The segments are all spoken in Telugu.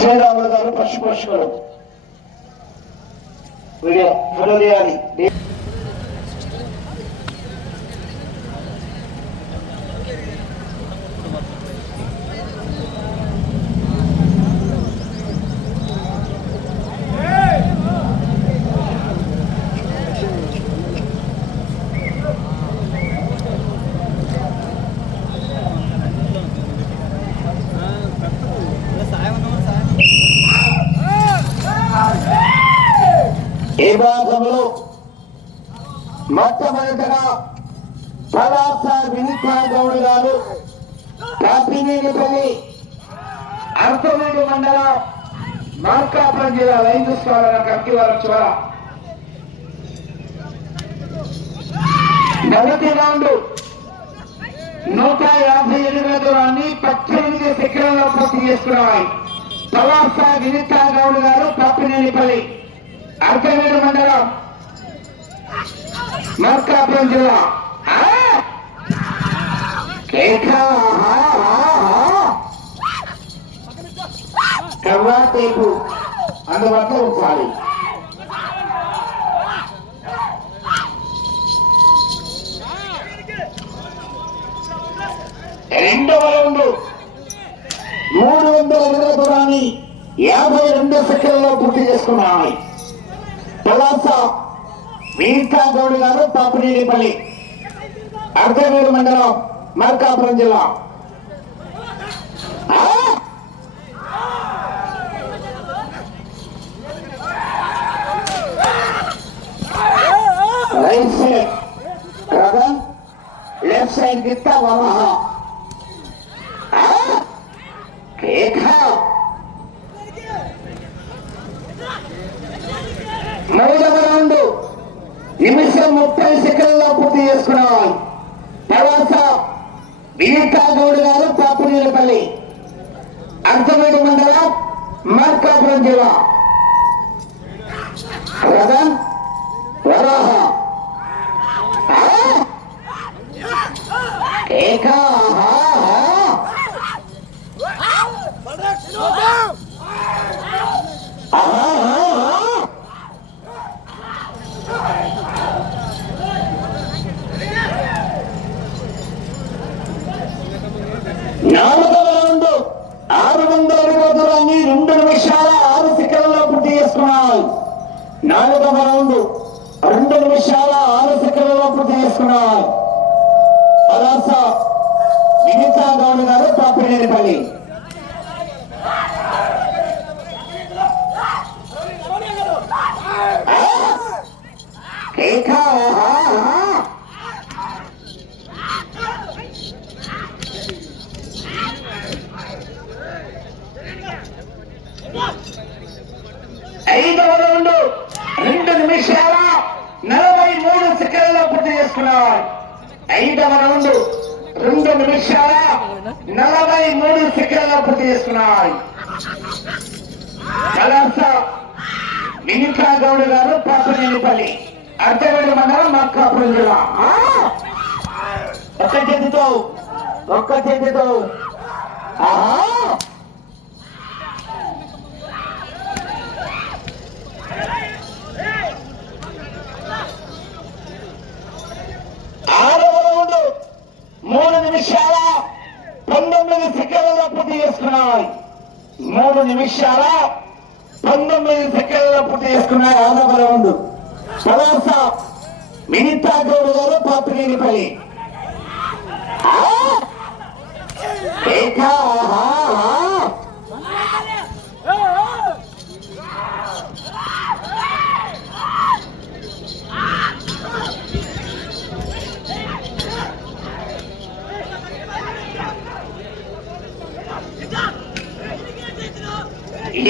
శ్రీరాములు గారు పశు పోషకులు వీడియో ఫోటో తీయాలి. ఈ భాగంలో మొట్టమొదటిగా పలాస వినీతా గౌడ్ గారు కాపినేనిపల్లి అర్ధవేడు మండలం మార్కాపురం జిల్లా లైన్ చూసుకోవాలన్న కత్తి వారు చూడ మొదటి రౌండ్ 157 దూరాన్ని 18 సెకండ్లలో పూర్తి చేసుకున్నాయి. పలాస వినీతా గౌడ్ గారు కాపినేనిపల్లి అర్ధవేడు మండలం మార్కాపురం జిల్లా. కవ్వా టేపు అందుబాటులో ఉంచాలి. రెండవ రౌండ్ 300 దూరాన్ని 52 సెకండ్లలో పూర్తి చేసుకున్నాయి. పలాస వినీతా గౌడ్ గారు పాపినేనిపల్లి అర్ధవేడు మండలం మార్కాపురం జిల్లా. రైట్ సైడ్ రగన్, లెఫ్ట్ సైడ్ గిత్తా వమహ మూడవ రౌండ్ నిమిషం 30 సెకండ్లలో పూర్తి చేసుకున్నాం. పలాస వినీతా గౌడ్ గారు పాపినేనిపల్లి అర్ధవేడు మండలం మార్కాపురం జిల్లా. రగన్ వరాహ నాలుగవ రౌండ్ 600 దూరాన్ని 2 నిమిషాల 6 సెకండ్లలో పూర్తి చేసుకున్నాం. నాలుగవ రౌండ్ 2 నిమిషాల 6 సెకండ్లలో పూర్తి చేసుకున్నాం. పలాస వినీతా గౌడ్ గారు పాపినేనిపల్లి. ఐదవ రౌండ్ 2 నిమిషాల 43 సెకండ్లలో పూర్తి చేసుకున్నాం. ఐదవ రౌండ్ 2 నిమిషాల 43 సెకండ్లలో పూర్తి చేసుకున్నాం. పలాస వినీతా గౌడ్ గారు పాపినేనిపల్లి అర్ధవేడు మండలం మార్కాపురం జిల్లా. ఒక్క చేతితో ఆరవ రౌండ్ 3 నిమిషాల 19 సెకండ్లలో పూర్తి చేసుకున్నాయి. 3 నిమిషాల 19 సెకండ్లలో పూర్తి చేసుకున్నాయి. ఆరవ రౌండ్ పలాస వినీతా గౌడ్ గారు పాపినేనిపల్లి.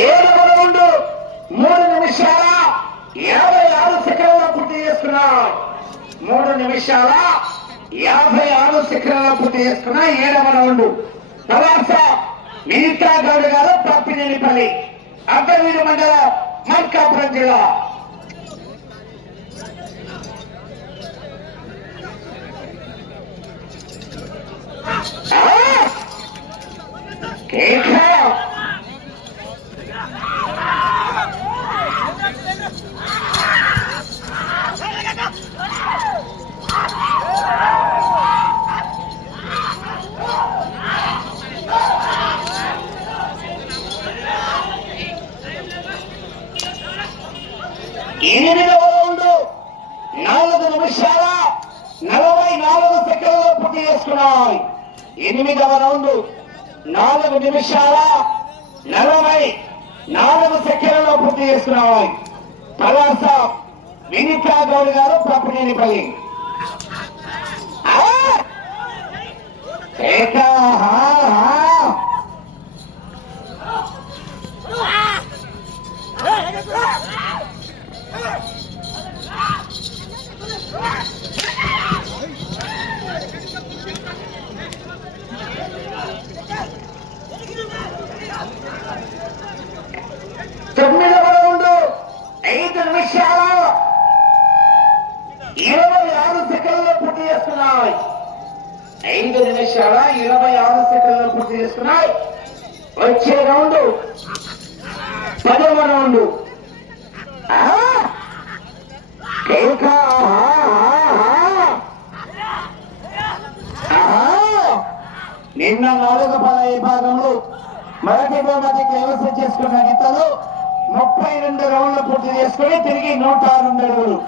ఏడవ రౌండ్ 3 నిమిషాల 56 సెకండ్లలో పూర్తి చేసుకున్నాం. 3 నిమిషాల 56 సెకండ్లలో పూర్తి చేసుకున్న 7వ రౌండ్ పలాస వినీతా గౌడ్ గారు పాపినేనిపల్లి అర్ధవేడు మండలం మార్కాపురం జిల్లా. 8వ రౌండ్ 4 నిమిషాల 44 సెకండ్లలో పూర్తి చేసుకున్నాయి. 8వ రౌండ్ 4 నిమిషాల 44 సెకండ్లలో పూర్తి చేసుకున్నాయి. పలాస వినితా గౌడ్ గారు పాపినేనిపల్లి. తొమ్మిదవ రౌండ్ 5 నిమిషాల 26 సెకండ్లలో పూర్తి చేస్తున్నాయి. 5 నిమిషాల 26 సెకండ్లలో పూర్తి చేస్తున్నాయి. వచ్చే రౌండ్ 10వ రౌండ్. నిన్న 4 పద విభాగంలో మొదటి బహుమతి కైవసం చేసుకున్న గీతలు 32 రౌండ్లు పూర్తి చేసుకుని తిరిగి 106 అడుగులు.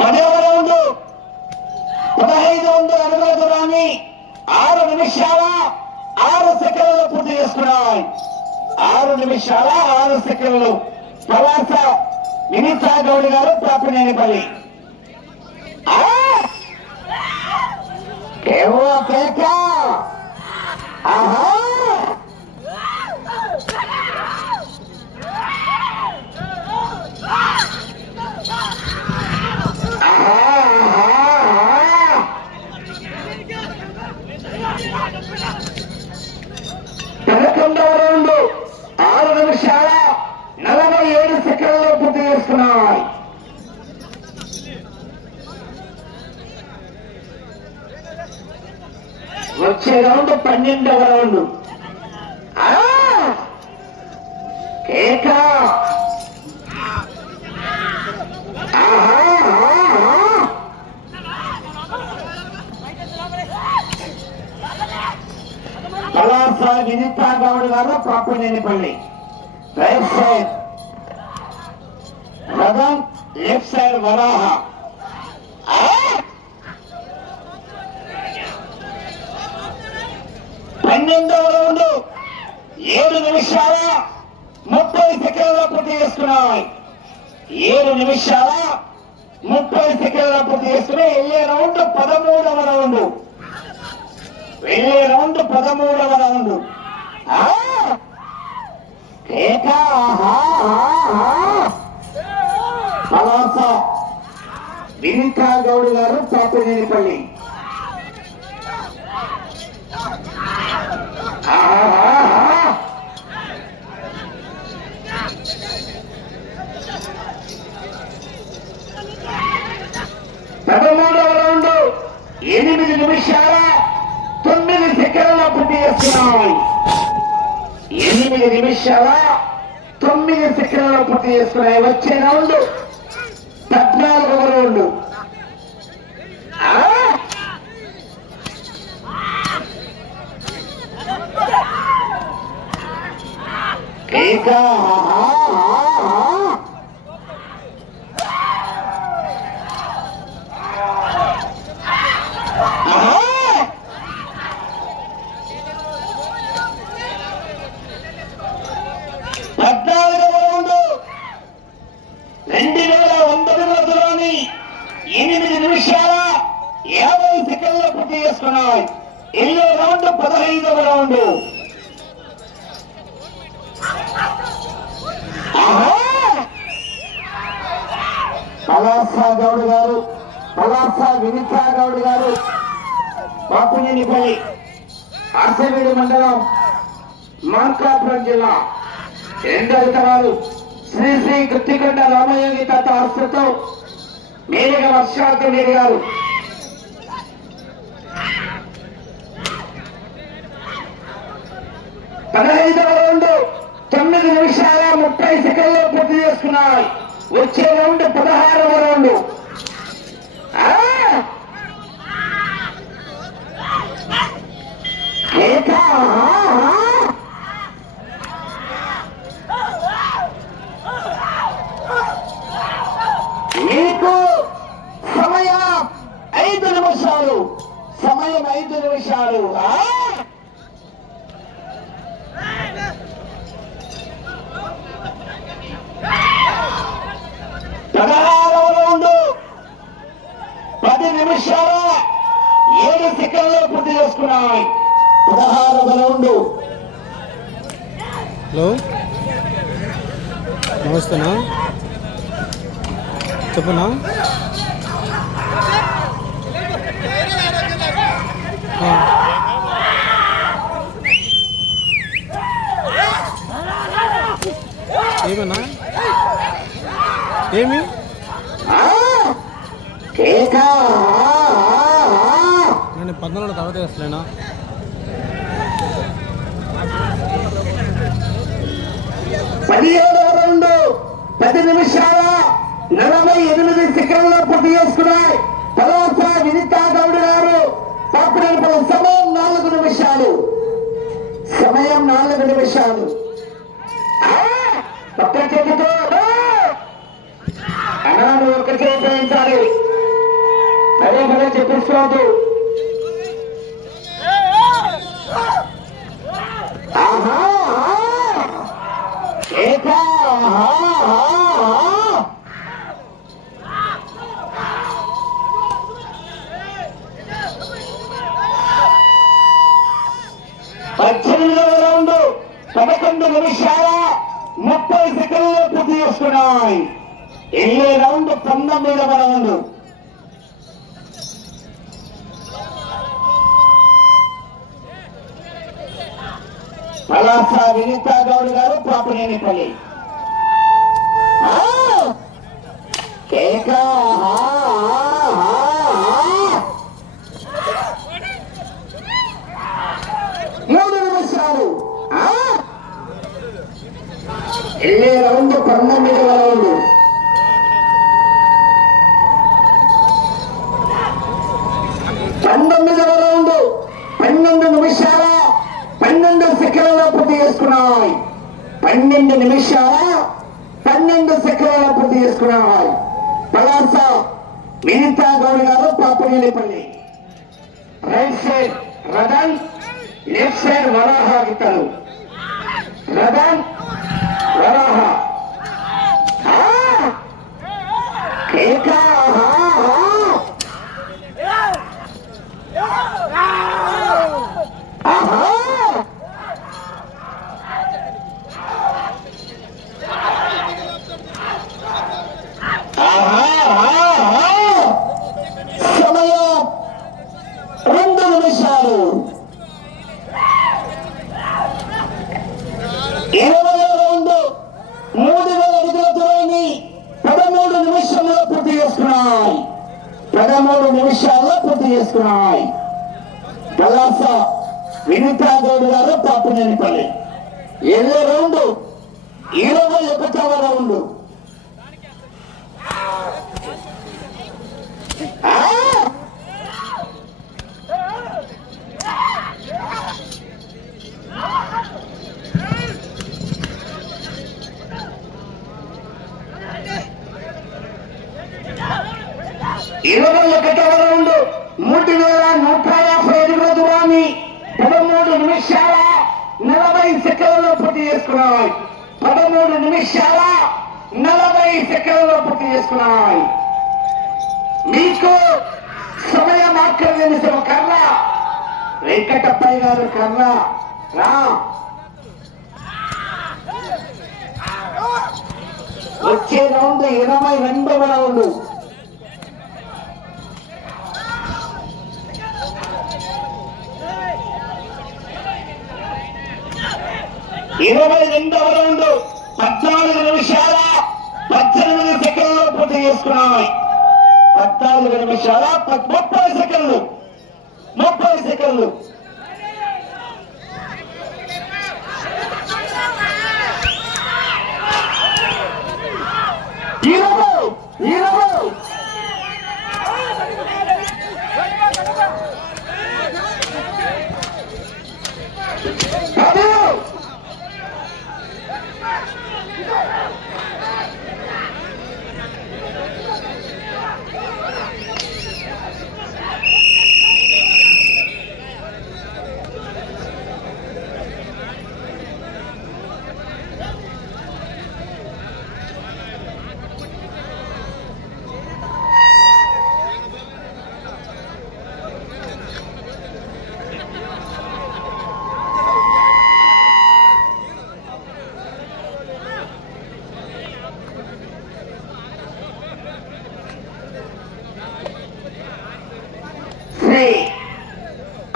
10వ రౌండ్ 1500 అడుగుల దూరాన్ని 6 నిమిషాల 6 సెకండ్లలో పూర్తి చేసుకున్నాయి. 6 నిమిషాల 6 సెకండ్లు. పలాస వినితా గౌడ్ గారు పాపినేనిపల్లి. పదకొండవ రౌండ్ 6 నిమిషాల 47 సెకండ్లలో పూర్తి చేసుకున్నాయి. వచ్చే రౌండ్ 12వ రౌండ్. కేక పలాస వినితా గౌడ్ గారు పాపినేనిపల్లి. రైట్ సైడ్ రథం, లెఫ్ట్ సైడ్ వరాహ. 12వ రౌండ్ 7 నిమిషాల 30 సెకండ్లలో పూర్తి చేసుకున్నాయి. 7 నిమిషాల 30 సెకండ్లలో పూర్తి చేసుకుని వెళ్ళే రౌండ్ 13వ రౌండ్. పలాస వినితా గౌడ్ గారు పాపినేనిపల్లి. పదమూడవ రౌండ్ 8 నిమిషాల 9 సెకండ్లలో పూర్తి చేస్తున్నాయి. 8 నిమిషాల 9 సెకండ్లలో పూర్తి చేస్తున్నాయి. వచ్చే రౌండ్ 14వ రౌండ్. ఇల్లు రౌండ్ 15వ రౌండ్. పలాస గౌడ్ గారు, పలాస వినితా గౌడ్ గారు పాపినేనిపల్లి, ఆర్సవీడు మండలం, మార్కాపురం జిల్లా. ఎందరితరాలు శ్రీ శ్రీ గుత్తికొండ రామయోగి తాత ఆస్తుతో మేలుగా వర్షార్థుడి గారు. పదహైదవ రౌండ్ 9 నిమిషాల 30 సెకండ్లలో పూర్తి చేసుకున్నాయి. వచ్చే రౌండ్ 16వ రౌండ్. సమయం 5 నిమిషాలు. 16వ రౌండ్ 10 నిమిషాల 7 సెకండ్లు పూర్తి చేసుకున్నాయి. 16వ రౌండ్. హలో నమస్తేనా, చెప్పనా? ఏమన్నా ఏమి నేను 14 తర్వాత వేస్తలేనా? 17వ రౌండ్ 10 నిమిషాల 48 సెకండ్లు పూర్తి చేసుకున్నాయి. తర్వాత వినితా గౌడ్ గారు పాపరేపల్లి. సమయం 4 నిమిషాలు. సమయం 4 నిమిషాలు. ఒక్క చేతితో అన్నాడు, ఒక్క చేతి ఉపయోగించాలి. పదే పదే చెప్పిస్తూ ఆహా 18వ రౌండ్ 11 నిమిషాల 30 సెకండ్లు పూర్తి చేసుకున్నాయి. వెళ్ళే రౌండ్ 19వ రౌండ్. పలాస వినీతా గౌడ్ గారు పాపనేనిపల్లి. కేక 3 నిమిషాలు. వెళ్ళే రౌండ్ 19వ రౌండ్. 19వ రౌండ్ 12 నిమిషాల 12 సెకండ్ల పూర్తి చేసుకున్నాయి. 12 నిమిషాల 12 సెకండ్ల పూర్తి చేసుకున్నాయి. పలాస వినీతా గౌడ్ గారు పాపనేనిపల్లి. Right side Rathan, left side వరాహ గిత్తలు. రథన్ వరాహ కేక సమయం 2 నిమిషాలు. 20వ రౌండ్ 3000 అడుగుల దూరాన్ని 13 నిమిషంలో పూర్తి చేసుకున్నాయి. 13 నిమిషాల్లో పూర్తి చేసుకున్నాయి. పలాస వినీతా గౌడ్ గారు పాపనేనిపల్లి. వెళ్ళే రౌండ్ 21వ రౌండ్. ఇరవై 21వ రౌండ్ 3150 అడుగుల దూరాన్ని 13 నిమిషాల 40 సెకండ్లలో పూర్తి చేసుకున్నాయి. 13 నిమిషాల 40 సెకండ్లలో పూర్తి చేసుకున్నాయి. మీకు సమయం ఆఖరి నిమిషం. కర్ర వెంకటప్పయ్య గారు కర్ర రా. వచ్చే రౌండ్ 22వ రౌండ్. 22వ రౌండ్ 14 నిమిషాల 18 సెకండ్లు పూర్తి చేసుకున్నాయి. 14 నిమిషాల 30 సెకండ్లు. 30 సెకండ్లు.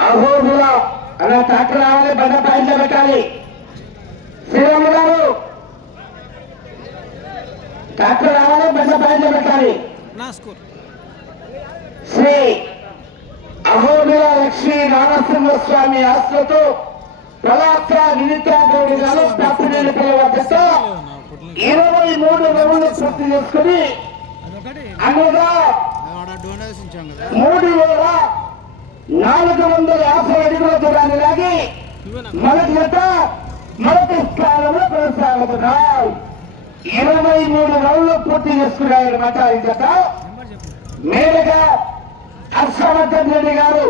అహోబుల అలా ట్రాక్టర్ రావాలి, బండ పాయింట్లో పెట్టాలి. శ్రీరాములు గారు ట్రాక్టర్ రావాలి, బండ పాయింట్లో పెట్టాలి. నా స్కోర్ శ్రీ అహోబిల లక్ష్మీ నారసింహస్వామి ఆశ్రతో ప్రలాస వినితా గౌడి గారు పాపినేని పిల్లవద్దతో 23 రౌండ్లు పూర్తి చేసుకుని అనగా 3,450 అడుగుల దూరాన్ని లాగి మొదటి జత మొదటి స్థానంలో కొనసాగుతున్నాయి. 23 రౌండ్లు పూర్తి చేసుకున్నాయన్నమాట. ఈ జత మేడగా హర్షవర్ధన్ రెడ్డి గారు